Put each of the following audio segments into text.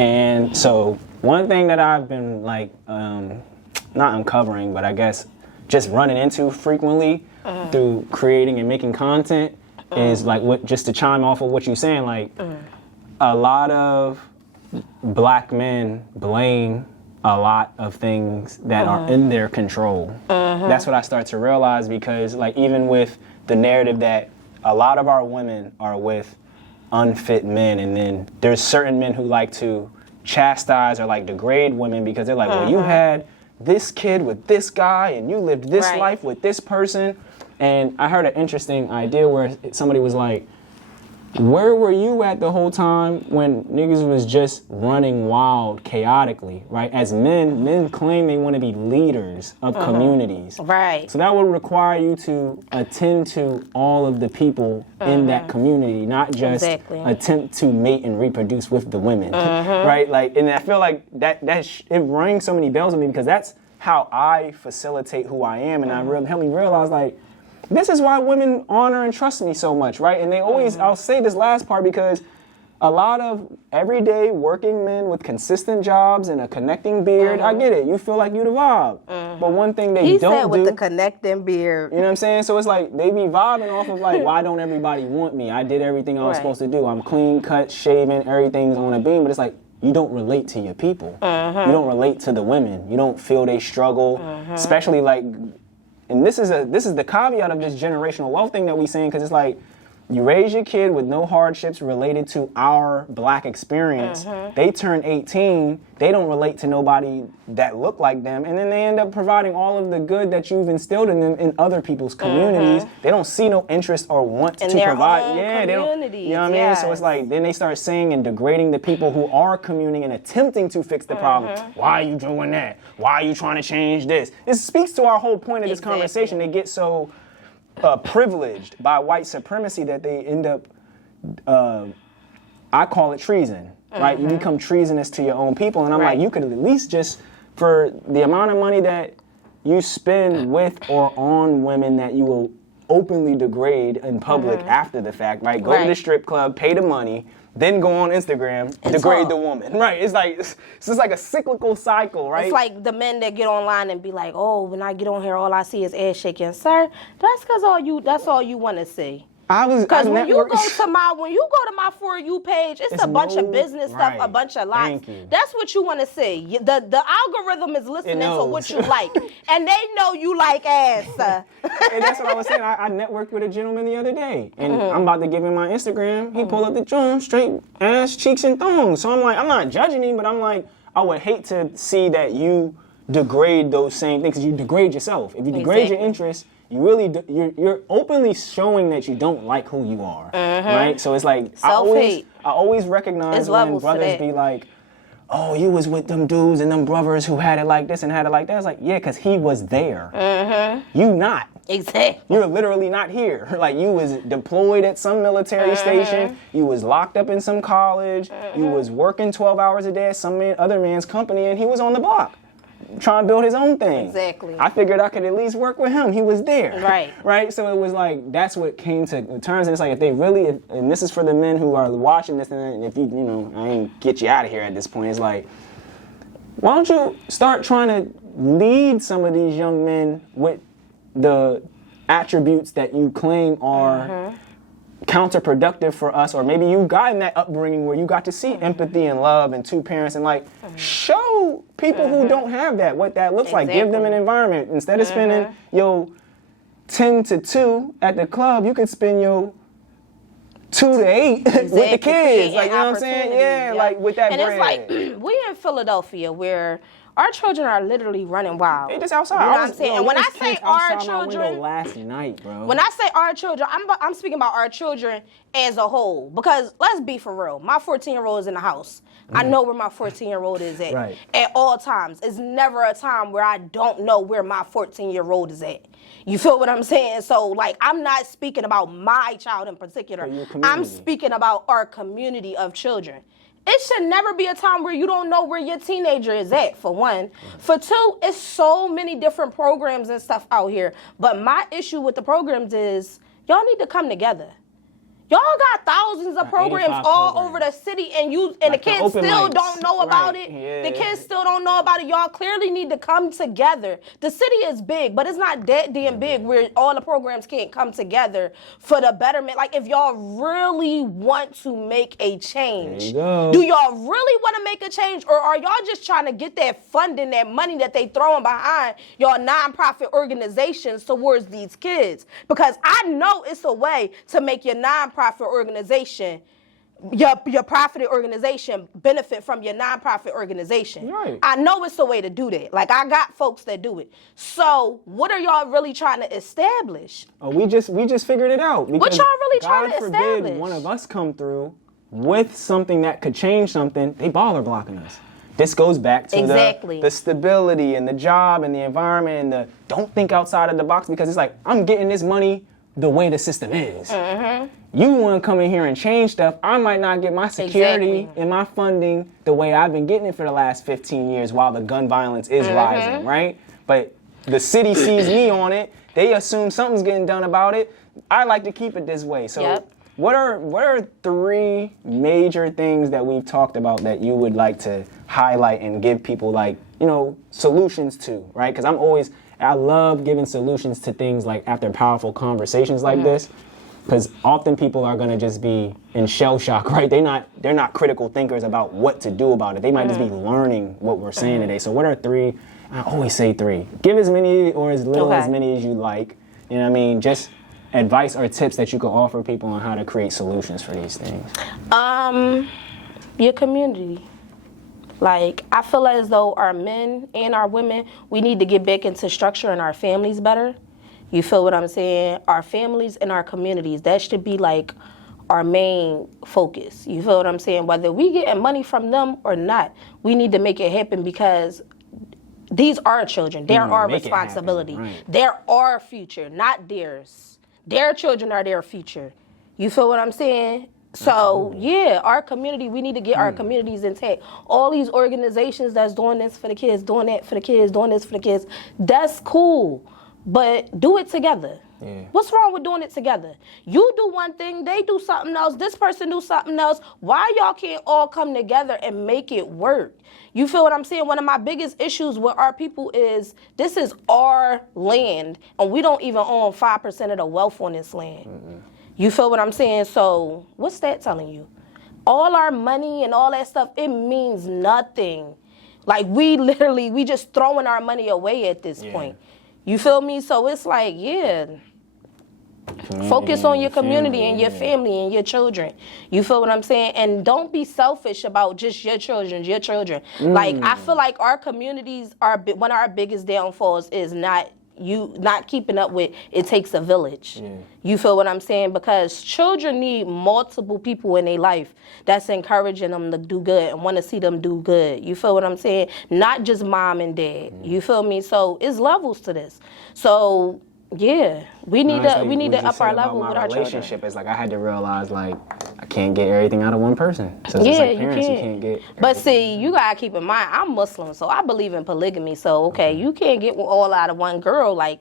And so one thing that I've been like, not uncovering, but I guess just running into frequently through creating and making content is like, what, just to chime off of what you're saying, like a lot of black men blame a lot of things that are in their control. That's what I start to realize, because like even with the narrative that a lot of our women are with unfit men, and then there's certain men who like to chastise or like degrade women because they're like, well, you had this kid with this guy and you lived this life with this person. And I heard an interesting idea where somebody was like, where were you at the whole time when niggas was just running wild chaotically, right? As men claim they want to be leaders of communities. Right. So that would require you to attend to all of the people in that community, not just attempt to mate and reproduce with the women, right? Like, and I feel like it rings so many bells with me, because that's how I facilitate who I am, and I help me realize, like, this is why women honor and trust me so much, right? And they always, I'll say this last part because a lot of everyday working men with consistent jobs and a connecting beard, I get it. You feel like you the vibe. But one thing they don't do. He said with the connecting beard. You know what I'm saying? So it's like they be vibing off of like, why don't everybody want me? I did everything I was supposed to do. I'm clean cut, shaven, everything's on a beam. But it's like, you don't relate to your people. You don't relate to the women. You don't feel they struggle, especially like. And this is the caveat of this generational wealth thing that we saying, because it's like, you raise your kid with no hardships related to our black experience. They turn 18, they don't relate to nobody that look like them, and then they end up providing all of the good that you've instilled in them in other people's communities. They don't see no interest or want to provide. Yeah, they don't. You know what I mean? So it's like, then they start saying and degrading the people who are communing and attempting to fix the problem. Why are you doing that? Why are you trying to change this? This speaks to our whole point of this conversation. They get so privileged by white supremacy that they end up, I call it treason, right? You become treasonous to your own people. And I'm like, you could at least just, for the amount of money that you spend with or on women that you will openly degrade in public after the fact, right? Go to the strip club, pay the money, then go on Instagram, degrade the woman. Right, it's like, it's just like a cyclical cycle, right? It's like the men that get online and be like, oh, when I get on here, all I see is ass shaking. Sir, that's because that's all you want to see. Because when you go to my For You page, it's a bunch of business stuff, a bunch of lies. That's what you want to see. The algorithm is listening to what you like, and they know you like ass. And that's what I was saying. I networked with a gentleman the other day, and I'm about to give him my Instagram. He pulled up the joint, straight ass, cheeks, and thongs. So I'm like, I'm not judging him, but I'm like, I would hate to see that you degrade those same things, because you degrade yourself. If you degrade your interests, you really you're openly showing that you don't like who you are, right? So it's like I always recognize when brothers be like, oh, you was with them dudes and them brothers who had it like this and had it like that. It's like, yeah, because he was there. You not. Exactly. You're literally not here. Like, you was deployed at some military station. You was locked up in some college. You was working 12 hours a day at some other man's company, and he was on the block trying to build his own thing. Exactly. I figured I could at least work with him. He was there. Right. Right? So it was like, that's what came to terms. And it's like, if they really, and this is for the men who are watching this, and if you know, I ain't get you out of here at this point, it's like, why don't you start trying to lead some of these young men with the attributes that you claim are counterproductive for us, or maybe you got in that upbringing where you got to see empathy and love and two parents, and like show people who don't have that what that looks like. Give them an environment. Instead of spending your 10 to 2 at the club, you can spend your 2 to 8 with the kids. Like, you know what I'm saying? Yeah, like with that bread. And it's like, we in Philadelphia where our children are literally running wild. They just outside. You know what I'm saying? And when I say our children, last night, bro. When I say our children, I'm speaking about our children as a whole. Because let's be for real, my 14-year-old is in the house. I know where my 14-year-old is at all times. It's never a time where I don't know where my 14-year-old is at. You feel what I'm saying? So, like, I'm not speaking about my child in particular. I'm speaking about our community of children. It should never be a time where you don't know where your teenager is at, for one. For two, it's so many different programs and stuff out here. But my issue with the programs is y'all need to come together. Y'all got thousands of programs all over the city, and the kids still don't know about it. Yeah. The kids still don't know about it. Y'all clearly need to come together. The city is big, but it's not that damn big where all the programs can't come together for the betterment. Like, if y'all really want to make a change, do y'all really want to make a change, or are y'all just trying to get that funding, that money that they throwing behind y'all nonprofit organizations towards these kids? Because I know it's a way to make your nonprofit organization, your profited organization, benefit from your nonprofit organization. Right. I know it's a way to do that. Like, I got folks that do it. So what are y'all really trying to establish? Oh, we just figured it out. What y'all really trying to establish? God forbid one of us come through with something that could change something, they baller blocking us. This goes back to the stability and the job and the environment and the don't think outside of the box, because it's like, I'm getting this money the way the system is. Mm-hmm. You want to come in here and change stuff, I might not get my security and my funding the way I've been getting it for the last 15 years while the gun violence is rising, right? But the city sees me on it, they assume something's getting done about it. I like to keep it this way. So what are 3 major things that we've talked about that you would like to highlight and give people, like, you know, solutions to, right? Because I love giving solutions to things like after powerful conversations like this, because often people are gonna just be in shell shock, right? They're not critical thinkers about what to do about it. They might just be learning what we're saying today. So what are 3? I always say 3. Give as many or as little as many as you like. You know what I mean? Just advice or tips that you could offer people on how to create solutions for these things. Your community. Like, I feel as though our men and our women, we need to get back into structuring our families better. You feel what I'm saying? Our families and our communities, that should be like our main focus. You feel what I'm saying? Whether we getting money from them or not, we need to make it happen, because these are children. They're our responsibility. Right. They're our future, not theirs. Their children are their future. You feel what I'm saying? So, yeah, our community, we need to get our communities intact. All these organizations that's doing this for the kids, doing that for the kids, doing this for the kids, that's cool. But do it together. Yeah. What's wrong with doing it together? You do one thing, they do something else, this person do something else. Why y'all can't all come together and make it work? You feel what I'm saying? One of my biggest issues with our people is this is our land, and we don't even own 5% of the wealth on this land. Mm-hmm. You feel what I'm saying? So what's that telling you? All our money and all that stuff, it means nothing. Like, we just throwing our money away at this point. You feel me? So it's like, focus on your community and your family and your children. You feel what I'm saying? And don't be selfish about just your children. Like, I feel like our communities are one of our biggest downfalls is not keeping up with it takes a village. Yeah. You feel what I'm saying? Because children need multiple people in their life that's encouraging them to do good and want to see them do good. You feel what I'm saying? Not just mom and dad. You feel me? So it's levels to this. So yeah, we need to up our level with our relationship. children. It's like I had to realize, like, I can't get everything out of one person. So it's like parents, you can't get everything. But see, you gotta keep in mind, I'm Muslim, so I believe in polygamy. So you can't get all out of one girl. Like,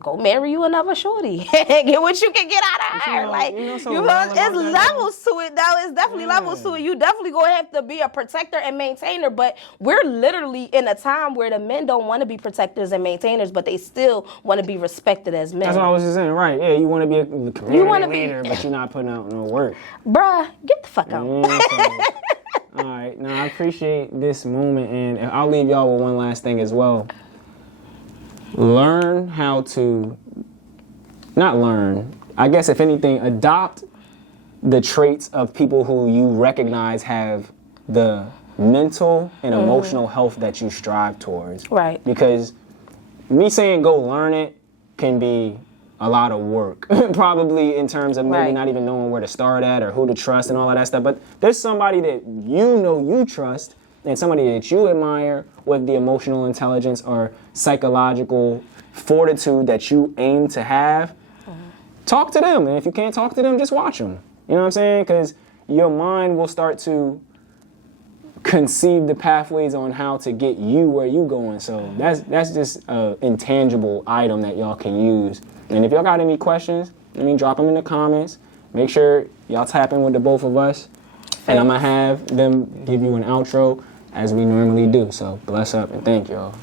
go marry you another shorty. Get what you can get out of her. It's levels to it, though. It's definitely levels to it. You definitely gonna have to be a protector and maintainer, but we're literally in a time where the men don't want to be protectors and maintainers, but they still want to be respected as men. That's what I was just saying, right? Yeah, you want to be a community leader, but you're not putting out no work. Bruh, get the fuck out. All right, now I appreciate this moment, and I'll leave y'all with one last thing as well. Learn how to, not learn, I guess if anything, adopt the traits of people who you recognize have the mental and emotional health that you strive towards. Right. Because me saying go learn it can be a lot of work, probably in terms of maybe not even knowing where to start at or who to trust and all of that stuff. But there's somebody that you trust and somebody that you admire with the emotional intelligence or psychological fortitude that you aim to have. Talk to them. And if you can't talk to them, just watch them. You know what I'm saying? Because your mind will start to conceive the pathways on how to get you where you going. So that's just an intangible item that y'all can use. And if y'all got any questions, drop them in the comments. make sure y'all tap in with the both of us. And I'm going to have them give you an outro as we normally do. So bless up and thank y'all.